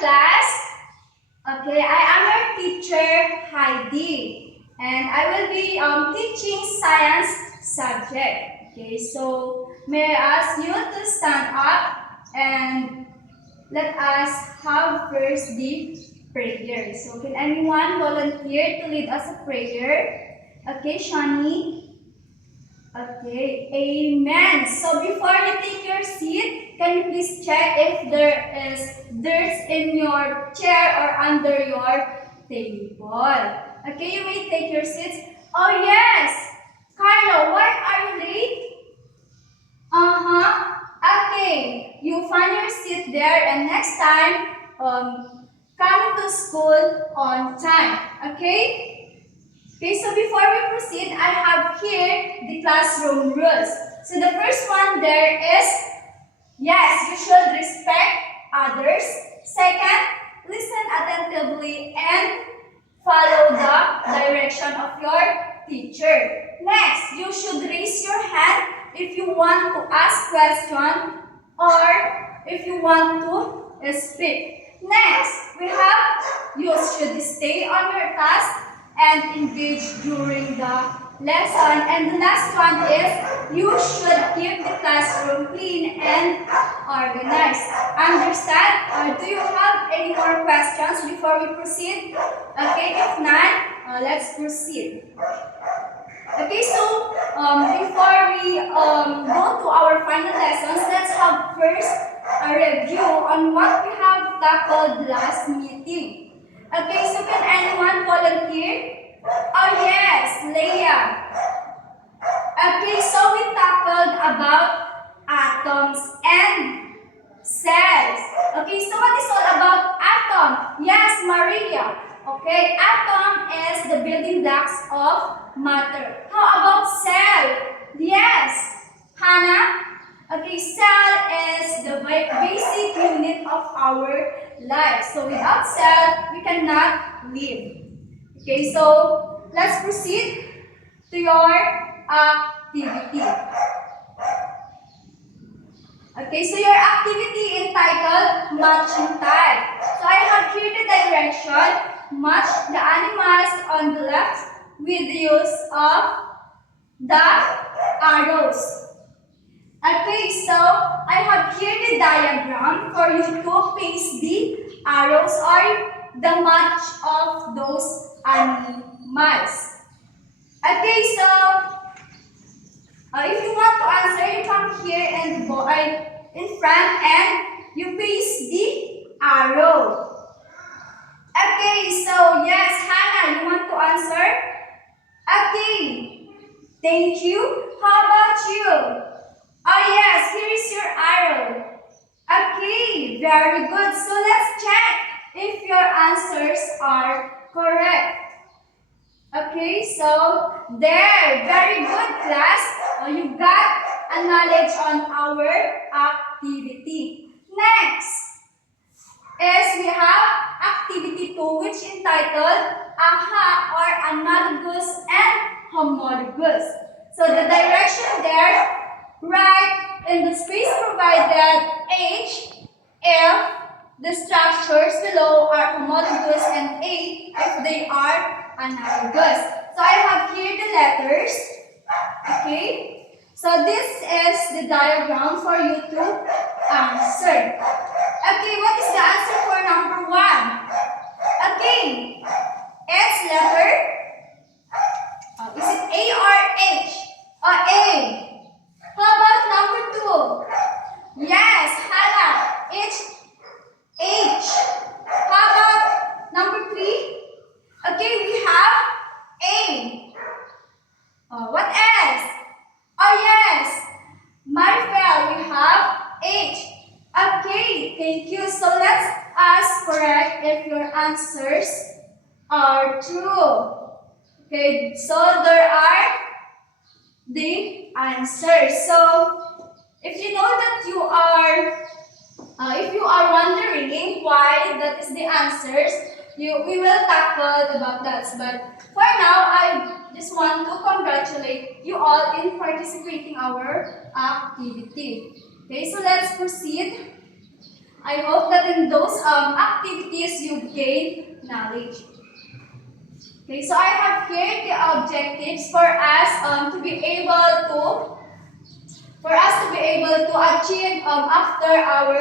class. Okay, I am your teacher, Heidi, and I will be teaching science subject. Okay, so may I ask you to stand up and let us have first the prayer. So can anyone volunteer to lead us a prayer? Okay, Shani. Okay, amen. So before you take your seat, can you please check if there is dirt in your chair or under your table? Okay, you may take your seats. Oh yes, Carlo, why are you late? Okay, you find your seat there, and next time, come to school on time. Okay? Okay, so before we proceed, I have here the classroom rules. So the first one there is, yes, you should respect others. Second, listen attentively and follow the direction of your teacher. Next, you should raise your hand if you want to ask question or if you want to speak. Next, we have you should stay on your task and engage during the lesson. And the last one is you should keep the classroom clean and organized. Understand? Do you have any more questions before we proceed? Okay, if not, let's proceed. Okay, so before we go to our final lessons, let's have first a review on what we have tackled last meeting. Okay, so can anyone volunteer? Oh yes, Leah. Okay, so we tackled about atoms and cells. Okay, so what is all about atom? Yes, Maria. Okay, atom is the building blocks of matter. How about cell? Yes, Hannah. Okay, cell is the basic unit of our life. So without cell, we cannot live. Okay, so let's proceed to your activity. Okay, so your activity entitled matching type. So I have here the direction. Match the animals on the left with the use of the arrows. Okay, so I have here the diagram for you to paste the arrows or the match of those animals. Okay, so if you want to answer, you come here and in front and you paste the arrow. Okay, so yes, Hannah, you want to answer? Okay, thank you. How about you? Oh yes, here is your arrow. Okay, very good. So let's check if your answers are correct. Okay, so there, very good class. You got a knowledge on our activity. Next is we have activity 2, which entitled AHA or analogous and homologous. So the direction there, write in the space provided H if the structures below are homologous and A if they are analogous. So I have here the letters. Okay. So this is the diagram for you to answer. Okay, what is the answer for number 1? Okay, it's letter. Is it A or H? A. How about number 2? Yes, Hannah. It's H. How about number 3? Okay, we have A. What else? Oh yes, Marifel, we have H. Okay, thank you. So let's ask correct if your answers are true. Okay, so there are the answers. So if you know that if you are wondering why that is the answers, we will tackle about that. But for now, I just want to congratulate you all in participating our activity. Okay, so let's proceed. I hope that in those activities you gain knowledge. Okay, so I have here the objectives for us to be able to achieve after our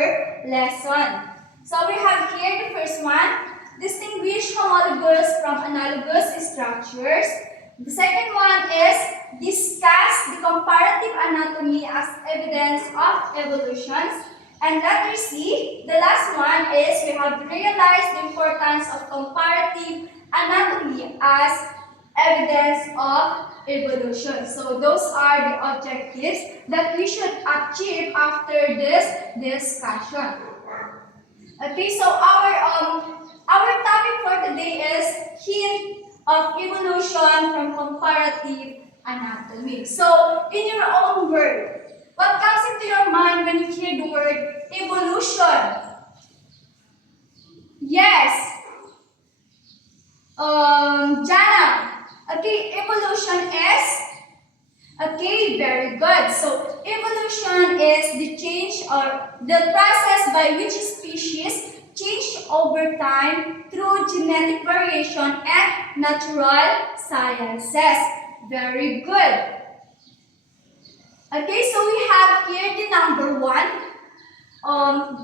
lesson. So we have here the first one, distinguish homologous from analogous structures. The second one is discuss the comparative anatomy as evidence of evolutions. And letter C, the last one is we have to realize the importance of comparative anatomy as evidence of evolution. So those are the objectives that we should achieve after this discussion. Okay, so our topic for today is hint of evolution from comparative anatomy. So in your own word, what comes into your mind when you hear the word evolution? Yes. Jana. Okay, evolution is? Okay, very good. So, evolution is the change or the process by which species change over time through genetic variation and natural sciences. Very good. Okay, so we have here the number one.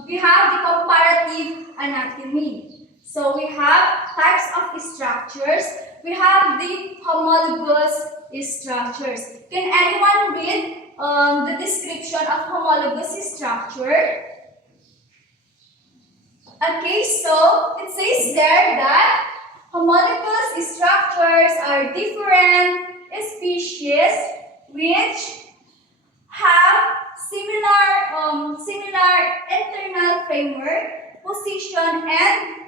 We have the comparative anatomy. So we have types of structures. We have the homologous structures. Can anyone read the description of homologous structure? Okay, so it says there that homologous structures are different species which have similar internal framework, position, and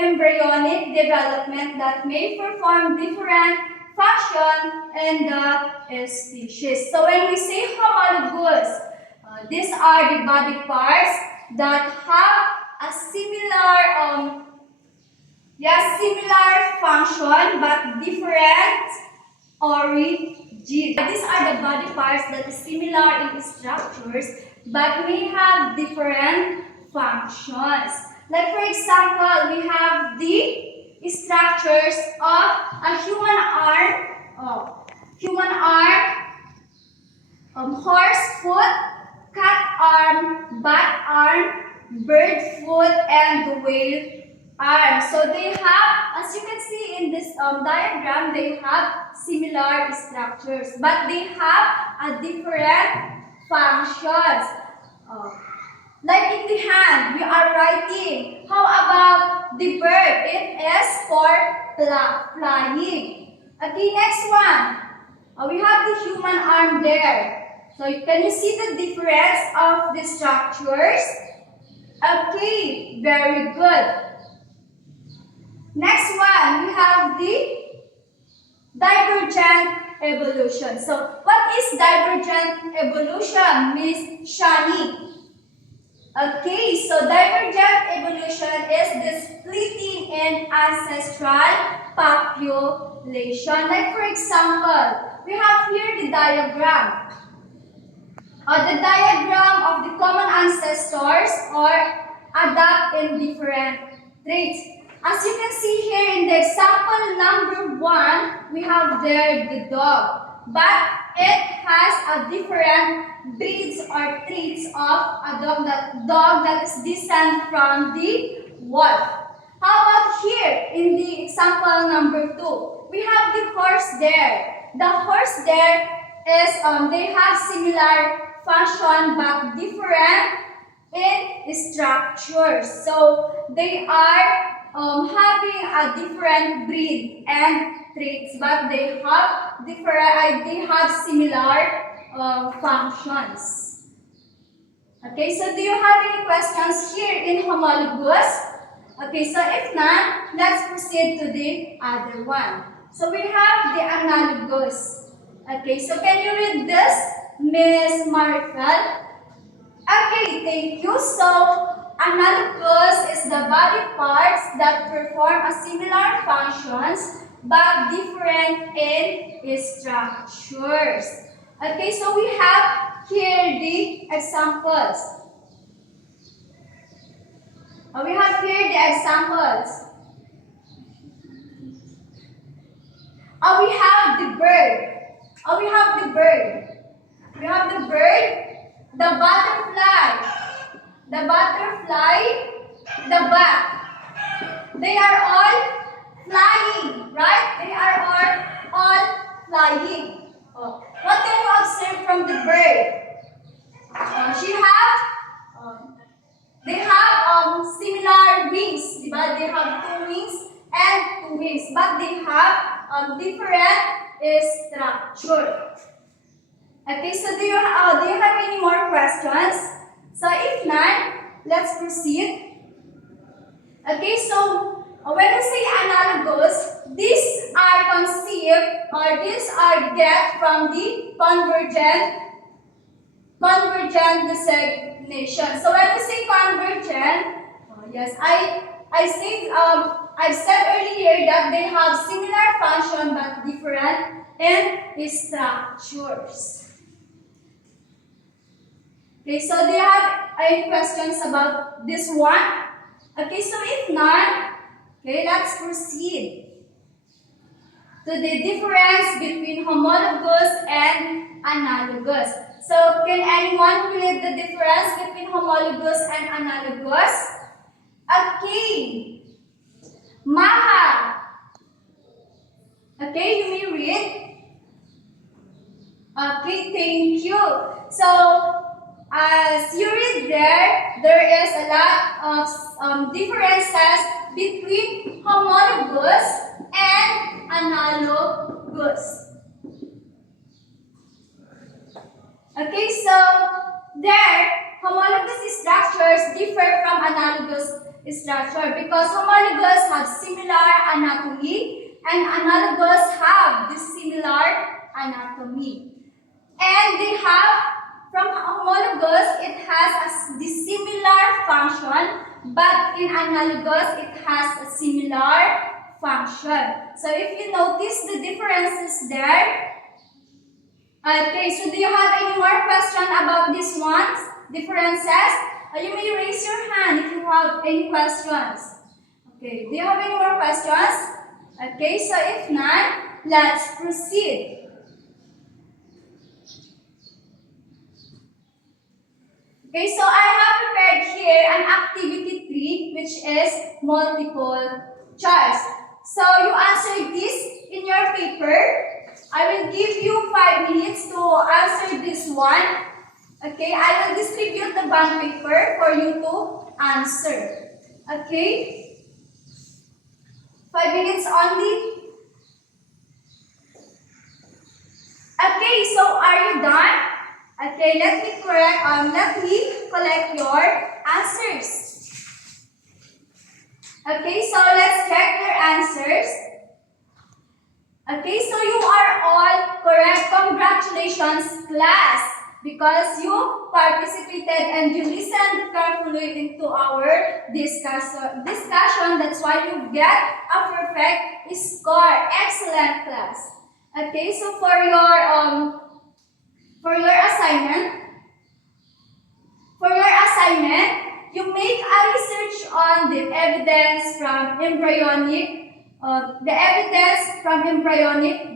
embryonic development that may perform different function in the species. So when we say homologous, these are the body parts that have a similar function but different origin. These are the body parts that are similar in structures but may have different functions. Like for example, we have the structures of a human arm, horse foot, cat arm, bat arm, bird foot, and whale arm. So they have, as you can see in this diagram, they have similar structures, but they have a different functions. Like in the hand, we are writing. How about the bird? It is for flying. Okay, next one. We have the human arm there. So can you see the difference of the structures? Okay, very good. Next one, we have the divergent evolution. So what is divergent evolution, Miss Shani? Okay, so divergent evolution is the splitting in ancestral population. Like for example, we have here the diagram. The diagram of the common ancestors or adapt in different traits. As you can see here in the example number 1, we have there the dog. But it has a different breeds or traits of a dog that is descended from the wolf. How about here in the example number 2? We have the horse there. The horse there is, they have similar function but different in structure. So they are having a different breed and traits, but they have similar functions. Okay, so do you have any questions here in homologous? Okay, so if not, let's proceed to the other one. So we have the analogous. Okay, so can you read this, Miss Marifel? Okay, thank you. So analogous is the body parts that perform a similar functions but different in structures. Okay, so we have here the examples. We have here the examples. We have the bird. We have the bird. We have the bird, the butterfly, the bat. They are all flying, right? They are all flying. Oh. What can you observe from the bird? They have similar wings, diba? They have two wings and two wings, but they have different structure. Okay, so do you have any more questions? So if none, let's proceed. Okay, so when we say analogous, these are conceived or these are get from the convergent designation. So when we say convergent, yes, I've said earlier that they have similar function but different in structures. Okay, so do you have any questions about this one? Okay, so if none, okay, let's proceed to the difference between homologous and analogous. So can anyone read the difference between homologous and analogous? Okay. Maha. Okay, you may read. Okay, thank you. So as you read there is a lot of differences between homologous and analogous. Okay, so homologous structures differ from analogous structure because homologous have similar anatomy and analogous have dissimilar anatomy. And they have, from homologous, it has a dissimilar function, but in analogous, it has a similar function. So if you notice the differences there, okay, so do you have any more question about these ones? Differences? You may raise your hand if you have any questions. Okay, do you have any more questions? Okay, so if not, let's proceed. Okay, so I have prepared here an activity 3, which is multiple choice. So you answer this in your paper. I will give you 5 minutes to answer this one. Okay, I will distribute the bond paper for you to answer. Okay? 5 minutes only. Okay, so are you done? Okay, let me collect your answers. Okay, so let's check your answers. Okay, so you are all correct. Congratulations, class, because you participated and you listened carefully into our discussion. That's why you get a perfect score. Excellent, class. Okay, so for your assignment, you make a research on the evidence from embryonic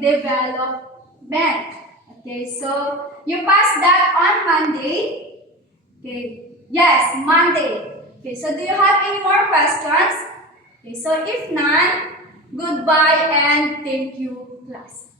development. Okay, so you pass that on Monday. Okay, yes, Monday. Okay, so do you have any more questions? Okay, so if none, goodbye and thank you, class.